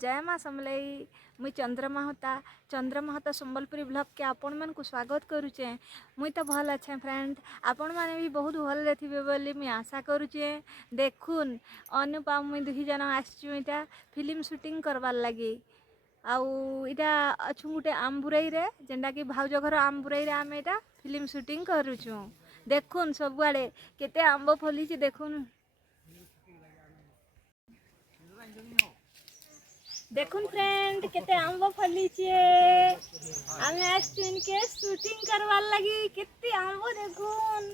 जय माँ समलई मुई चंद्रमाहता संबलपुरी ब्लॉग के आपण मन को स्वागत करुचे। मुई तो भल अच्छे फ्रेंड, आपण माने भी बहुत भल थे बोली मुई आशा करुचे। देखुन अनुपा मुई दुही जन आसचु इटा फिल्म शूटिंग करवार लगी। आउ इटा अच्छु गोटे आम्बुराई रे जेनटा कि भाउज घर आम्बुराई रे आमे इटा फिल्म शूटिंग करुचु। देखुन सबुआड़े केते आंब फलिछि देखुन। देखुन फ्रेंड केते आंब फलिछे। आमे आसचु इनके शूटिंग करवार लगी। केते आंब देखुन।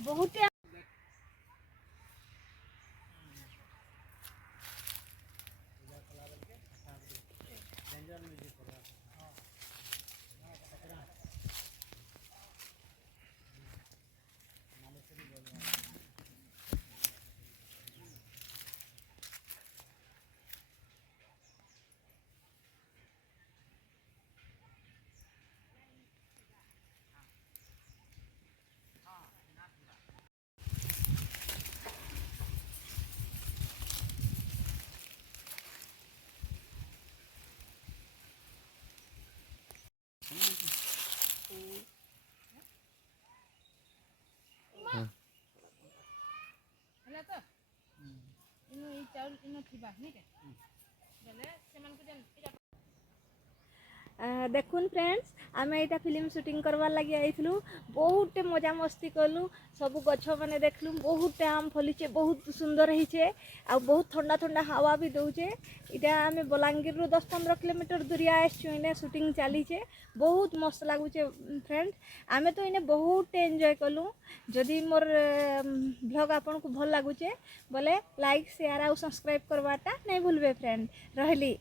बहुत ହେଲା ତ ଇନୁ ଏଇ ଚାଉଳ ଇନୁ ଥିବା ନାଇଁ କେ ବେଲେ ସେମାନଙ୍କୁ ଯେନ୍ ଏଟା देखुन फ्रेंड्स आमे इटा फिल्म शूटिंग करवार लगी आइलु। बहुत मजा मस्ती कलु। सब गछ माने देखलु। बहुत आम फलिचे, बहुत सुंदर हिचे आ बहुत ठंडा ठंडा हवा भी दउचे। इटा आमे बलांगीर रु 10-15 किलोमीटर दूरिया आसचु। इने शूटिंग चलीचे। बहुत मस्त लागुचे फ्रेंड। आमे तो इने बहुत एंजॉय कलु। जदि मोर ब्लॉग आपन को भल लागुचे बोले लाइक शेयर आ सब्सक्राइब करवाटा नहीं भूलबे फ्रेंड। रहली।